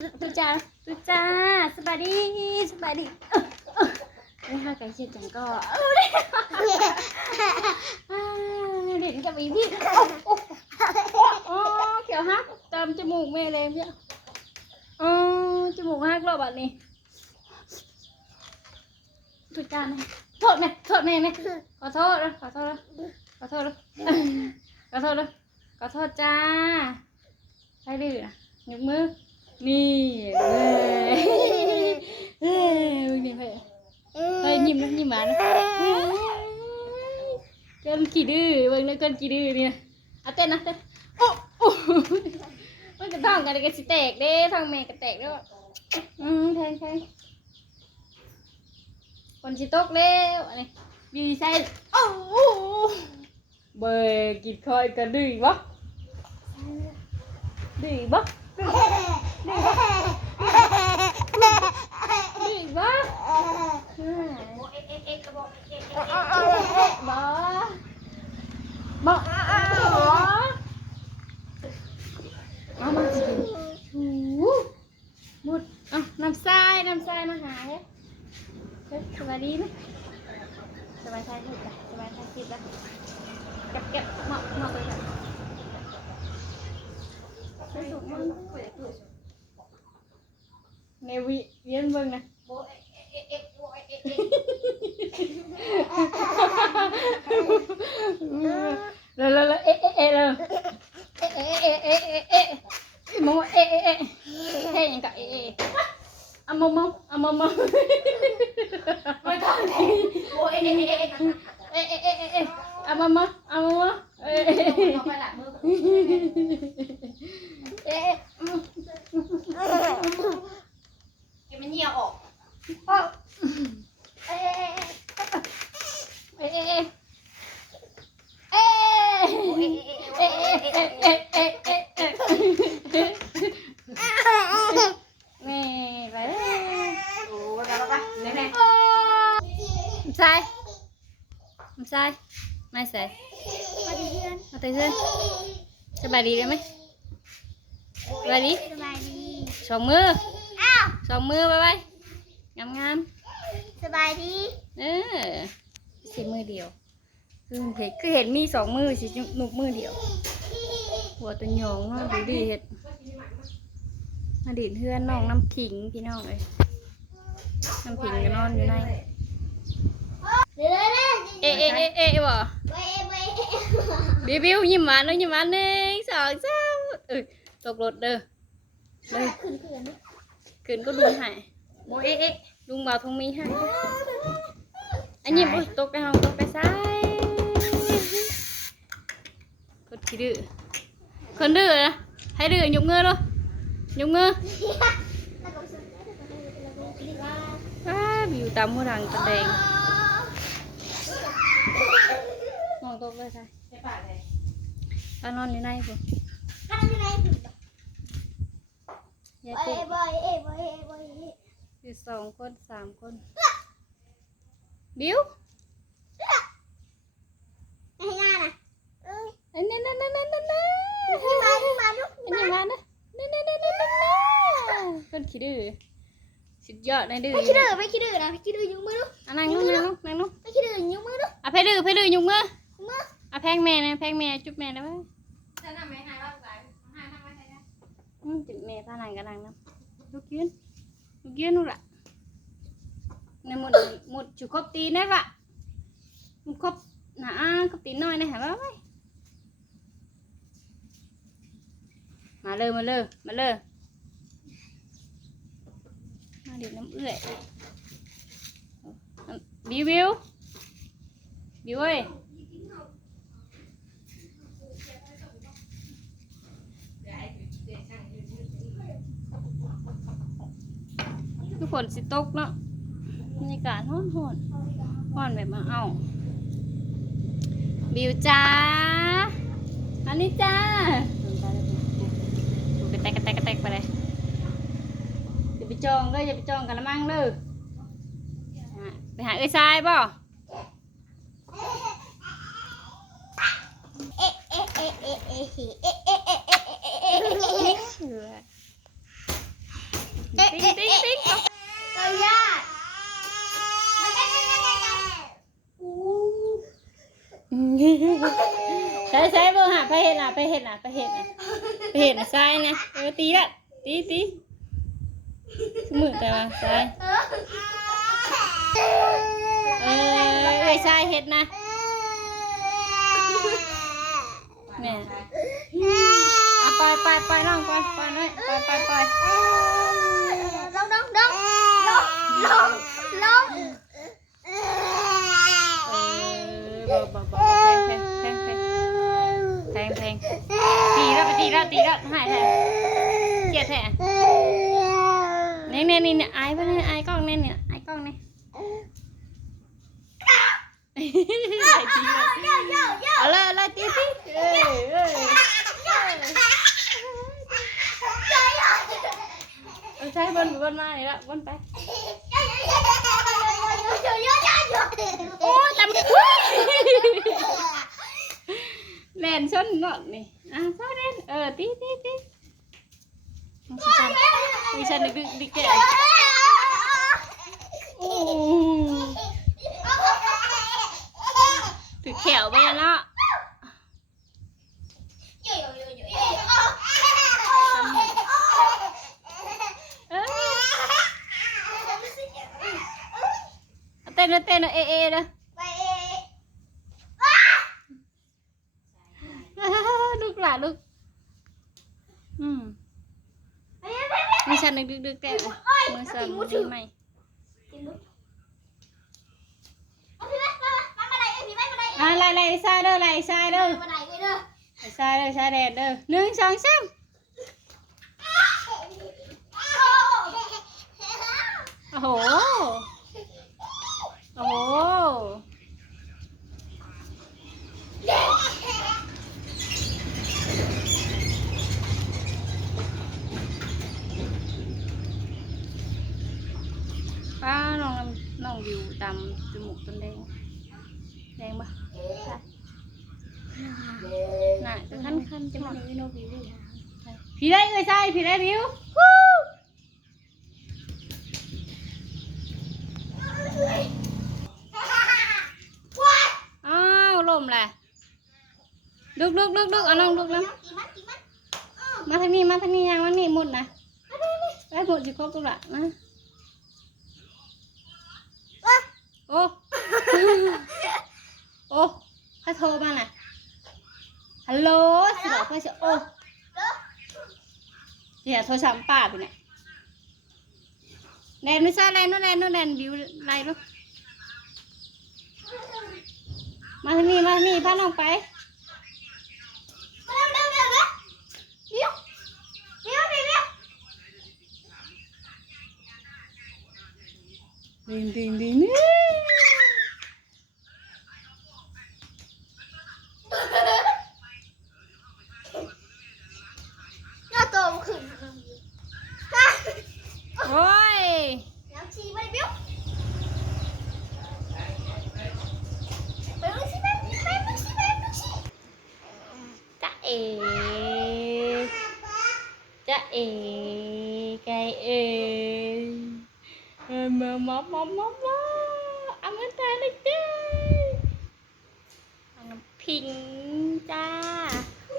ตุจ้าตุจ้าสบายดีสบายดีนี่ค่ะไก่เชียจังก็เอาเลยอ่าเด่นกับอีพี่โอ้โอ้เขียวฮักติมจมูกแม่เลยพี่อ๋อจมูกฮักรอบแบบนี้ตุจ้าไหมโทษไหมโทษแม่ไหมขอโทษนะขอโทษนะขอโทษนะขอโทษนะขอโทษจ้าใช่ดื้อนะยกมือ นี่เอ้ยเฮ้ยมึงนี่เฮ้ยเฮ้ยยิ้มนะยิ้มหวานะเกินกี่ดื้อเบิ่งเลยเกินกี่ดื้อเนี่ยเอาเต้นนะเต้นโอ้โอ้มันก็ต้องกันเลยก็สิแตกเด้ทางแม่ก็แตกแล้วอะอืมแทงแทงคนสิตกแล้วอันนี้ดีไซน์โอ้โหเบยกินคอยกันดื้อบ่ดื้อบ่ ดื้อบ่อืมบอบอกเอามาสิหูมุดเอาน้ำทรายน้ำทรายมาหาเฮ้ยเฮ้ยสบายดีไหมสบายใจคิดจ้ะสบายใจคิดแล้วเก็บเก็บเหมาะเหมาะไปจ้ะ ในวิเวียนเบิ่งนะเลยเลยเลยเอ๊ะเอ๊ะเอ๊ะเลยเอ๊ะเอ๊ะเอ๊ะเอ๊ะเอ๊ะเอ๊ะมองเอ๊ะเอ๊ะเอ๊ะเฮ้ยยังกับเอ๊ะเอ๊ะอะมองมองอะมองมองไม่ต้องโอ้ยเอ๊ะเอ๊ะเอ๊ะเอ๊ะเอ๊ะเอ๊ะเอ๊ะเอ๊ะอะมองมองอะมองมองเอ๊ะเอ๊ะเอาไปหลังมือเอ๊ะ แกมันเหี่ยวออกเอ๊ะเอ๊ะเอ๊ะเอ๊ะเอ๊ะโอ้ยเอ๊ะเอ๊ะเอ๊ะเอ๊ะเอ๊ะเอ๊ะเอ๊ะเอ๊ะเอ๊ะเอ๊ะนี่ไปโอ้ยแล้วก็ไหนไหนใช่ไม่ใช่ไม่ใช่มาตีเพื่อนสบายดีได้ไหมสบายดีสบายดีสองมืออ้าว สองมือไปไปงามงามสบายดีๆเออสิมือเดียวคือเห็นคือเห็นมีสองมือสิหนุกมือเดียว หัวตัวหยองเนาะดูดีเห็ดอดีตเพื่อนน้องน้ำขิงพี่น้องเอ้ยน้ำขิงก็นอนอยู่ในเดี๋ยวนะเอ๊ะเอ๊ะเอ๊ะเอ๊ะบ่ไปไปบิวบิวยิ้มหวานเลยยิ้มหวานหนึ่งสองสามเอ้ยตกรถเด้อเด้อ ขึ้นก็ลุงให้โอ้เอ๊ะลุงบ่าวทงมีให้อันนี้บ่ตกไปห้องตกไปซ้ายกดขี้ดื้อคนดื้อนะให้ดื้อยกมือดูยยกมือว้าบิวตามหัวหลังตะแดงมองตกเลยใช่ใช่ป่ะเลยตานอนอยู่ในพุ่นข้างในขึ้น ยายไปปุ๊กไปเอ้ไปไปคือสองคนสามคน บิวให้งนะเอ้ยนั่นนั่นนั่นนั่นนั่นนั่นนี่มานี่มาลูกอันนี้มานะนั่นนั่นนั่นนั่นนั่นคนขี้ดื้อสุดยอดนะดื้อไม่คิดดื้อไม่คิดดื้อนะไม่คิดดื้อยุ่งมือลูอะนั่งนุ่งนั่งนุ่งนั่งนุ่งไม่คิดดื้อยุ่งมือลูอะเพดื้อเพดื้อยุ่งมือมืออะแพงแม่นะแพงแม่จุ๊บแม่ได้ไหม Ừ, chụp mẹ pha này cả đằng lắm. Nó kiến nó kiến luôn ạ. Này, một một chủ cốc tí đấy bạn. Một cốc nã cốc tí nồi này hả bác ơi? Mà lơ mà lơ mà lơ. Mà để nó ưỡi ờ, biu biu. Biu ơi. คนสิตกเนาะบรรยากาศร้อนร้อนร้อนแบบมาเอาบิวจ้าอันนี้จ้าดูกระแตกกระแตกกระแตกไปเลยอย่าไปจองเลยอย่าไปจองกันละมั่งเลยอะไปหาเอ้ยทรายบ่เอ๊ะเอ๊ะเอ๊ะเอ๊ะเอ๊ะเอ๊ะเอ๊ะเอ๊ะเอ๊ะเอ๊ะเอ๊ะ ห็นน่ะไปเห็นน่ะไปเห็นน่ะไปเห็นน่ะซ้ายนะเออตีละตีตีมือแต่ว่าซ้ายเออไอ้ซ้ายเห็ดนะแม่เอาไปไปไปน้องไปไปน้อยไปไปไปลงลงลงลงลงลงเออบ่บ่บ่แพงแพงแพงแพงแพงแพงตี แล้วตีแล้วหายแท้เกลียดแท้นี่นี่นี่เนี่ยไอ้ไปเนี่ยไอ้กล้องเนี่ยเนี่ยไอ้กล้องเนี่ยไหลตีเลยเอาเลยเอาเลยตีตีเอ้ยเอ้ยเอาใช้บนบนมาเลยละบนไปโอ้ยตำกุ้ยแลนชนนาะนี่อะซาเด่น เออตีตีตีดิฉันดิฉันดึกดึกดึกแก่โอ้ถือ อ้ยเอาเต้นเอาเต้นเอาเอเอเด้อลูกหล่ะลูกอืมดิฉันดึกดึกดึกแต่มือสั่นมือไหมอะไล่ไล่ซ้ายเด้อไล่ซ้ายเด้อไล่เด้อซ้ายแดดเด้อหนึ่งสองสามโอ้โหโอ้โหป้าน้องน้องวิวตาม จมูกต้นแดงแดงปะน่ะจะคันคันๆจมูกพี่ได้เลยใช่พี่ได้วิวฮู้อ้าวลมแหละลุกลุกลุกลุกเอาน้องลุกแล้วมาทางนี้มาทางนี้ยังมันนี่หมดนะได้หมดสิครบตัวละนะ โอ้ โอ้ถ้าโทรมาน่ะ ฮัลโหลสิบอกเพื่อนสิโอ้เดี๋ยวโทรศัพท์ป้าไปเนี่ยแลนไม่ใช่แลนนู่นแลนนู่นแลนบิวไรลูกมาทางนี้มาทางนี้พาน้องไปดิงดิงดิงนี่โอ้ยจะ เอจะเอไก่เอเออมา มามามามาเอามาทานเลยจ้าเอาน้ำพิงจ้า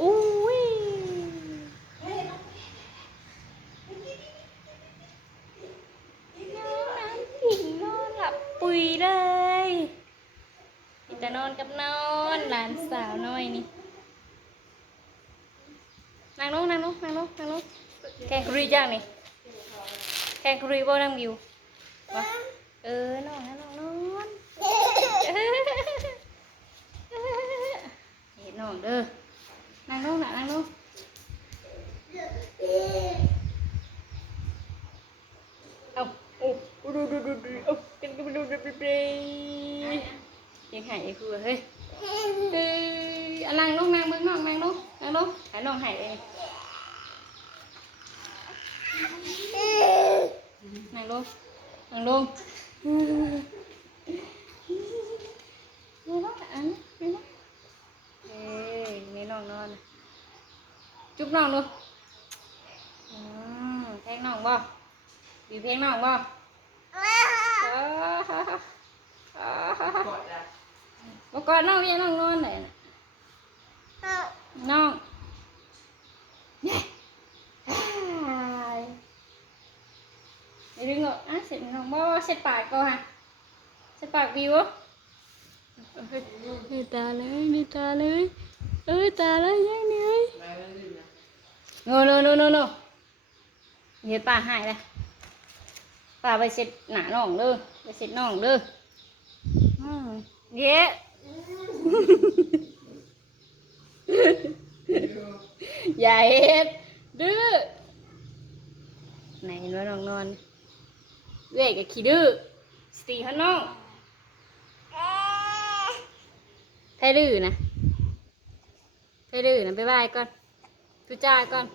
อุ้ยน้ำผิงนอนหลับปุยเลยมีแต่นอนกับนอนหลานสาวน้อยนี่นั่งลงนั่งลงนั่งลงนั่งลงแข่งคุยจ้างนี่แข่งคุยบ่นั่งวิว วะเออนอนนะนอนนอนเห็นน้องเด้อนั่งลงน่ะนั่งลงเอาโอ้ดูดูดูดูเอาเป็นดูดูดูดูดูยังหายไอ้คือเฮ้ยเอ้ยอะนั่งลงนั่งเบิ่งน้องนั่งลงนั่งลงให้น้องใหายเองนั่งลง นั่งลงนี่น้องอันนี่น้องเอ้ยนี่น้องนอน จุ๊บน้องดูอืมแทงน้องบ่ปีเพลงน้องบ่เออกดอะบ่ก่อนน้องเวียน้องนอนไหนน้องเนี่ยไม่ดึงหรอก เสร็จน้องบ่เสร็จปากก่อนฮะเสร็จปากวิวเอ้ยตาเลยนี่ตาเลยเอ้ยตาเลยยังเหนื่อยไม่ไม่ลืมนะโนโนโนโนโนเฮ็ดป้าหายเลยป้าไปเสร็จหนาน้องเด้อไปเสร็จน้องเด้ออืมเย้อย่าเฮ็ดดื้อไหนเห็นว่าน้องนอน เว้ยกับขี้ดื้อสตีเขาน้องไทดื้อนะไทดื้อนะไปบายก่อนจุจ้าก่อน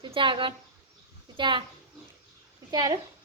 จุจ้าก่อนจุจ้าจุจ้าเด้